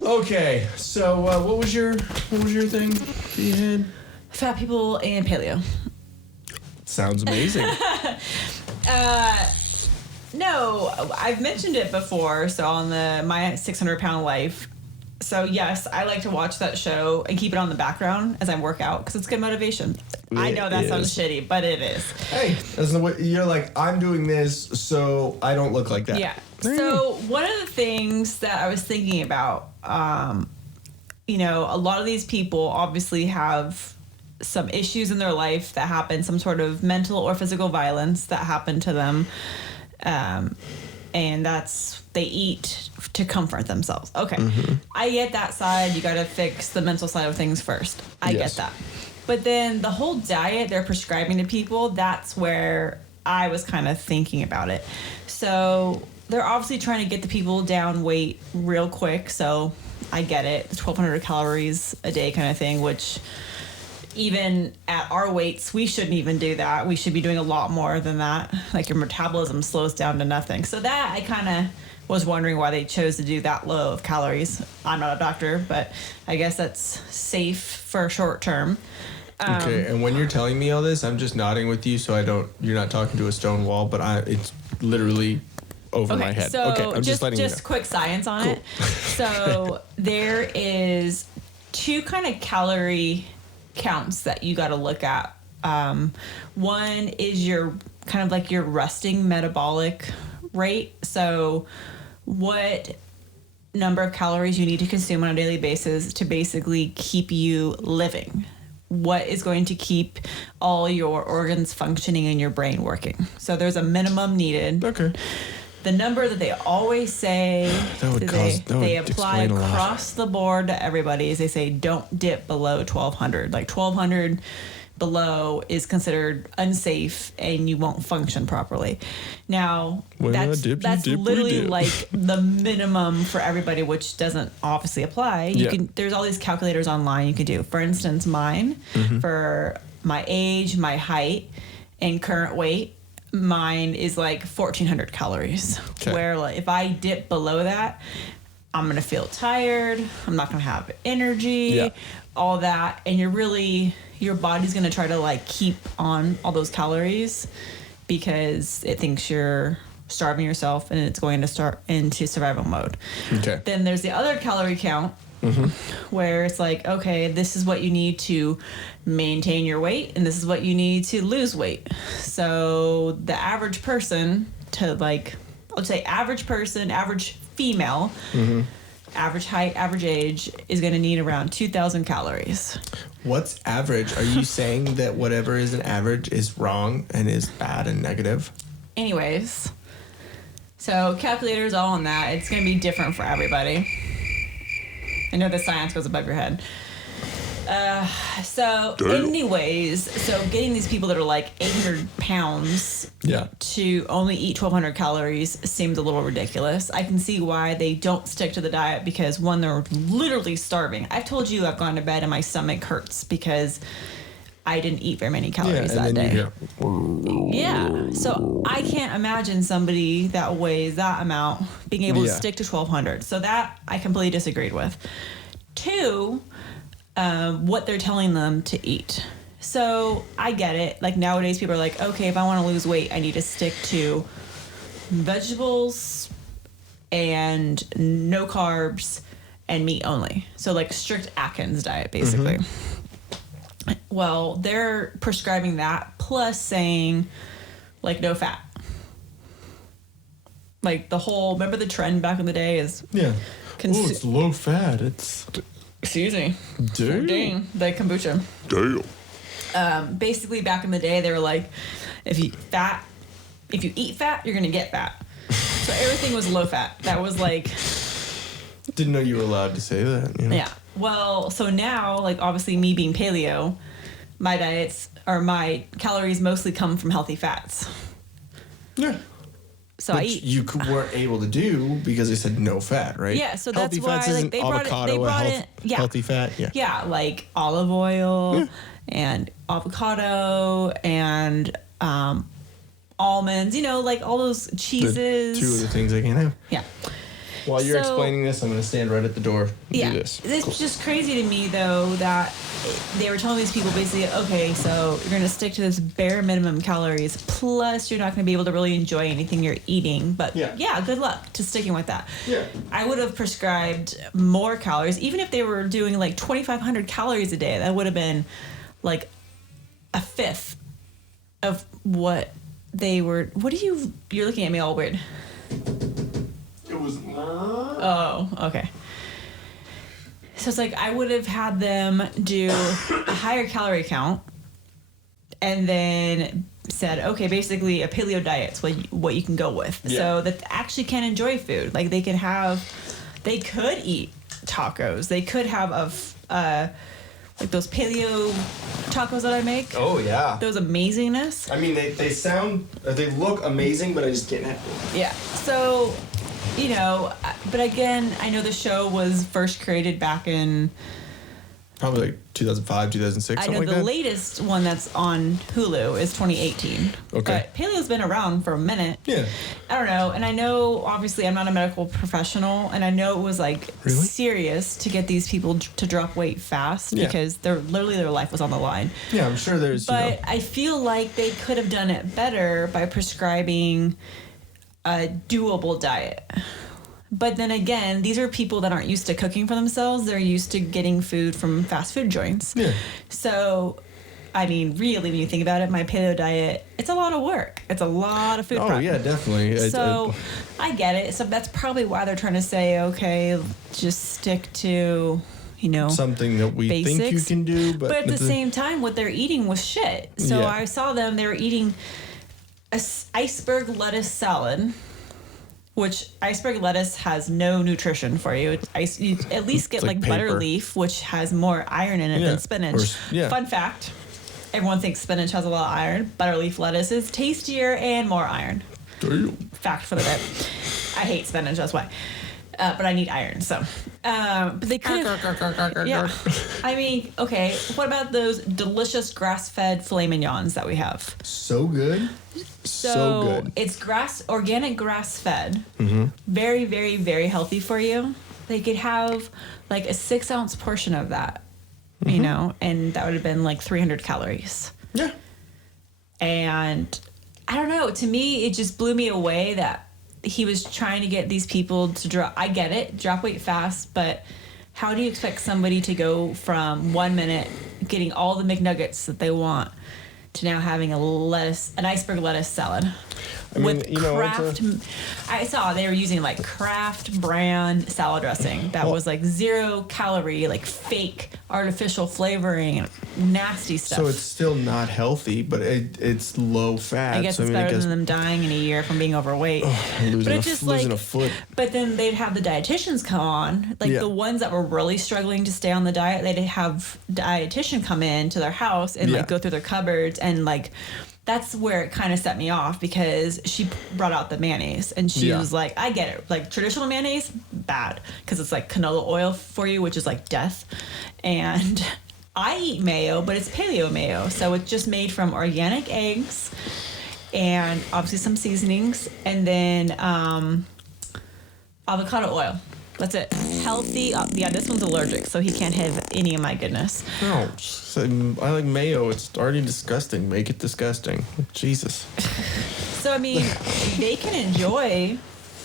Okay, so what was your thing that you had? Fat people and paleo. Sounds amazing. No, I've mentioned it before. So on my 600-pound life. So yes, I like to watch that show and keep it on the background as I work out because it's good motivation. I know that sounds shitty, but it is. Hey, that's the way you're like. I'm doing this so I don't look like that. Yeah. So one of the things that I was thinking about, a lot of these people obviously have some issues in their life that happen, some sort of mental or physical violence that happened to them. And they eat to comfort themselves. Okay. Mm-hmm. I get that side. You got to fix the mental side of things first. I get that. But then the whole diet they're prescribing to people, that's where I was kind of thinking about it. So they're obviously trying to get the people down weight real quick. So I get it. 1,200 calories a day kind of thing, which even at our weights, we shouldn't even do that. We should be doing a lot more than that. Like your metabolism slows down to nothing. So that I kind of was wondering why they chose to do that low of calories. I'm not a doctor, but I guess that's safe for short term. Okay, and when you're telling me all this, I'm just nodding with you so you're not talking to a stone wall, but it's literally over my head. So okay, I'm just letting you know. Just quick science on it. So there is 2 kind of calorie counts that you got to look at. One is your kind of like your resting metabolic rate. So what number of calories you need to consume on a daily basis to basically keep you living. What is going to keep all your organs functioning and your brain working. So there's a minimum needed. Okay. The number that they always say they apply across the board to everybody is they say don't dip below 1,200. Like 1,200 below is considered unsafe and you won't function properly. Now, that's literally like the minimum for everybody, which doesn't obviously apply. There's all these calculators online you can do. For instance, mine, for my age, my height, and current weight, mine is like 1,400 calories. Okay. Where like if I dip below that, I'm going to feel tired. I'm not going to have energy, all that. And your body's going to try to like keep on all those calories because it thinks you're starving yourself and it's going to start into survival mode. Okay. Then there's the other calorie count where it's like, okay, this is what you need to maintain your weight and this is what you need to lose weight. So the average person average person, average female, average height, average age is going to need around 2,000 calories. What's average? Are you saying that whatever is an average is wrong and is bad and negative? Anyways, so calculators all on that. It's going to be different for everybody. I know the science goes above your head. So getting these people that are like 800 pounds to only eat 1,200 calories seems a little ridiculous. I can see why they don't stick to the diet because, one, they're literally starving. I've told you I've gone to bed and my stomach hurts because I didn't eat very many calories that day. Yeah. So I can't imagine somebody that weighs that amount being able to stick to 1,200. So that I completely disagreed with. 2, what they're telling them to eat. So I get it. Like nowadays people are like, okay, if I want to lose weight, I need to stick to vegetables and no carbs and meat only. So like strict Atkins diet, basically. Well, they're prescribing that plus saying like no fat. Like the whole, remember the trend back in the day is it's low fat. Excuse me. Damn. The kombucha. Damn. Basically, back in the day, they were like, if you eat fat, you're gonna get fat. So everything was low fat. That was like. Didn't know you were allowed to say that. You know? Yeah. Well, so now, like obviously, me being paleo, my calories mostly come from healthy fats. Yeah. So I eat. You weren't able to do because they said no fat, right? Yeah, so that's healthy why fats like, they brought in healthy fat. Yeah. Yeah, like olive oil and avocado and almonds. You know, like all those cheeses. The 2 of the things I can't have. Yeah. While you're So- explaining this, I'm going to stand right at the door and Yeah, do this. it's just crazy to me though that they were telling these people basically, okay, so you're gonna stick to this bare minimum calories, plus you're not gonna be able to really enjoy anything you're eating. But yeah, good luck to sticking with that. Yeah. I would have prescribed more calories, even if they were doing like 2,500 calories a day. That would have been like a fifth of what they were. You're looking at me all weird. It was. Oh, okay. So it's like I would have had them do a higher calorie count and then said, okay, basically a paleo diet's what you can go with. Yeah. So that they actually can enjoy food. Like they could eat tacos. They could have like those paleo tacos that I make. Oh, yeah. Those amazingness. I mean, they look amazing, but I just can't have it. Yeah. So, but again, I know the show was first created back in... Probably like 2005, 2006, I something know like the that. latest one that's on Hulu is 2018. Okay. But paleo's been around for a minute. Yeah. I don't know. And I know, obviously, I'm not a medical professional, and I know it was like Really? serious to get these people to drop weight fast Yeah. because their life was on the line. Yeah, I'm sure there's, But I feel like they could have done it better by prescribing a doable diet. But then again, these are people that aren't used to cooking for themselves. They're used to getting food from fast food joints. Yeah. So, I mean, really, when you think about it, my paleo diet, it's a lot of work. It's a lot of food prep. Oh, yeah, definitely. So, I get it. So that's probably why they're trying to say, okay, just stick to, something that we think you basics. can do. But at the same time, what they're eating was shit. So Yeah. I saw them, they were eating iceberg lettuce salad, which iceberg lettuce has no nutrition for you. You at least get It's like like butter paper. leaf, which has more iron in it Yeah, than spinach. yeah. Fun fact, everyone thinks spinach has a lot of iron. Butterleaf lettuce is tastier and more iron. Fact for the day. I hate spinach, that's why. But I need iron, so. But they could have... Yeah. I mean, okay, what about those delicious grass-fed filet mignons that we have? So good. So good. It's organic grass-fed. Mm-hmm. Very, very, very healthy for you. They could have like a 6-ounce portion of that, and that would have been like 300 calories. Yeah. And I don't know, to me, it just blew me away that he was trying to get these people to drop weight fast, but how do you expect somebody to go from 1 minute getting all the McNuggets that they want to now having an iceberg lettuce salad? I mean, Kraft, I saw they were using like Kraft brand salad dressing that was like 0 calorie, like fake artificial flavoring and nasty stuff. So it's still not healthy, but it's low fat. I guess it's better than them dying in a year from being overweight. Losing a foot. But then they'd have the dietitians come on, like the ones that were really struggling to stay on the diet. They'd have dietitian come in to their house and like go through their cupboards, and like that's where it kind of set me off because she brought out the mayonnaise and she was like, I get it. Like traditional mayonnaise, bad because it's like canola oil for you, which is like death. And I eat mayo, but it's paleo mayo. So it's just made from organic eggs and obviously some seasonings and then avocado oil. That's it. Healthy. Yeah, this one's allergic, so he can't have any of my goodness. No, I like mayo. It's already disgusting. Make it disgusting. Jesus. So, I mean, they can enjoy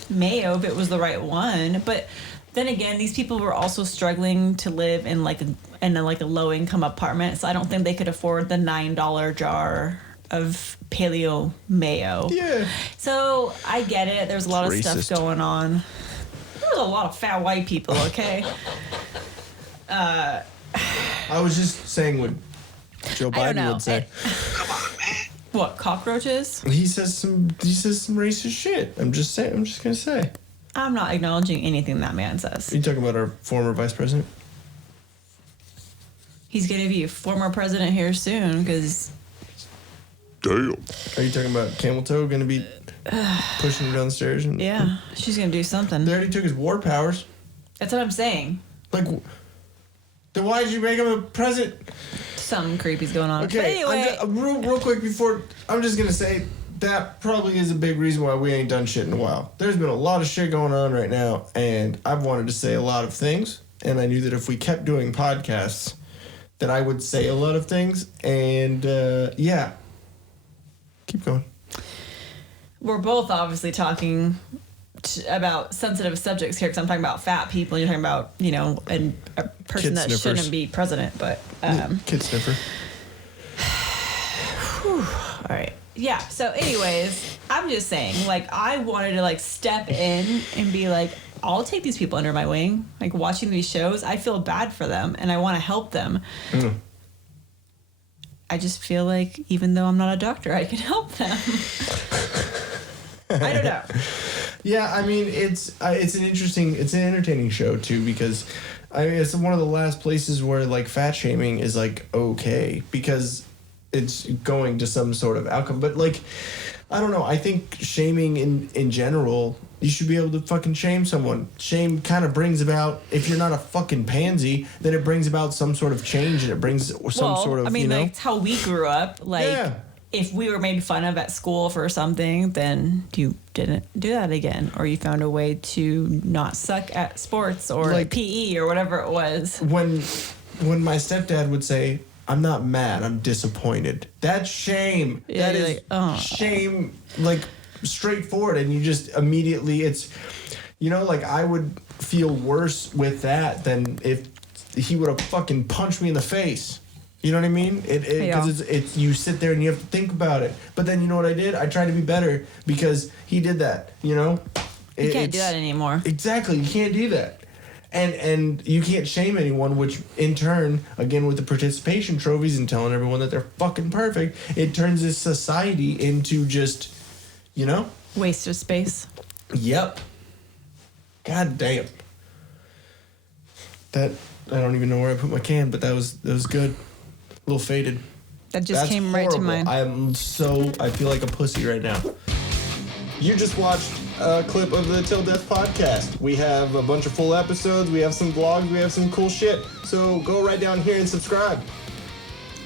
mayo if it was the right one, but then again, these people were also struggling to live in a low-income apartment, so I don't think they could afford the $9 jar of paleo mayo. Yeah. So, I get it. There's a lot of stuff going on. There's a lot of fat white people, okay? I was just saying what Joe Biden would say. Come on, man. What, cockroaches? He says some racist shit. I'm just gonna say. I'm not acknowledging anything that man says. Are you talking about our former vice president? He's gonna be a former president here soon because. Damn. Are you talking about Camel Toe gonna be pushing him downstairs? Yeah, she's gonna do something. They already took his war powers. That's what I'm saying. Like, then why did you make him a president? Something creepy's going on. Okay, But anyway, real quick before, I'm just gonna say that probably is a big reason why we ain't done shit in a while. There's been a lot of shit going on right now, and I've wanted to say a lot of things, and I knew that if we kept doing podcasts, that I would say a lot of things, and yeah. Keep going. We're both obviously talking about sensitive subjects here because I'm talking about fat people and you're talking about, you know, a person Kid that sniffers. shouldn't be president, but Kid sniffer. all right. Yeah. So anyways, I'm just saying, like, I wanted to like step in and be like, I'll take these people under my wing. Like watching these shows, I feel bad for them and I want to help them. I just feel like even though I'm not a doctor, I can help them. I don't know. Yeah, I mean, it's an entertaining show too, because it's one of the last places where like fat shaming is like okay because it's going to some sort of outcome. But like, I don't know. I think shaming in general, you should be able to fucking shame someone. Shame kind of brings about, if you're not a fucking pansy, then it brings about some sort of change and it brings some sort of, I mean, you know? like, it's how we grew up. Like, Yeah. if we were made fun of at school for something, then you didn't do that again. Or you found a way to not suck at sports or Like- PE or whatever it was. When my stepdad would say, I'm not mad, I'm disappointed. That's shame. Yeah, That you're is like, oh. shame, like, straightforward. And you just immediately, it's, you know, like, I would feel worse with that than if he would have fucking punched me in the face. You know what I mean? Because it's you sit there and you have to think about it. But then you know what I did? I tried to be better because he did that, you know? You can't do that anymore. Exactly. You can't do that. And you can't shame anyone, which in turn, again with the participation trophies and telling everyone that they're fucking perfect, it turns this society into just, you know? Waste of space. Yep. God damn. That, I don't even know where I put my can, but that was good. A little faded. That just That's came right to horrible. mind. I feel like a pussy right now. You just watched a clip of the Till Death podcast. We have a bunch of full episodes. We have some vlogs. We have some cool shit. So go right down here and subscribe.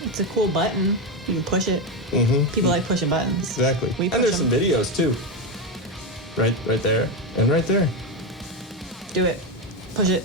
It's a cool button. You can push it. Mm-hmm. People like pushing buttons. Exactly. We And push there's them. some videos too. Right there. And right there. Do it. Push it.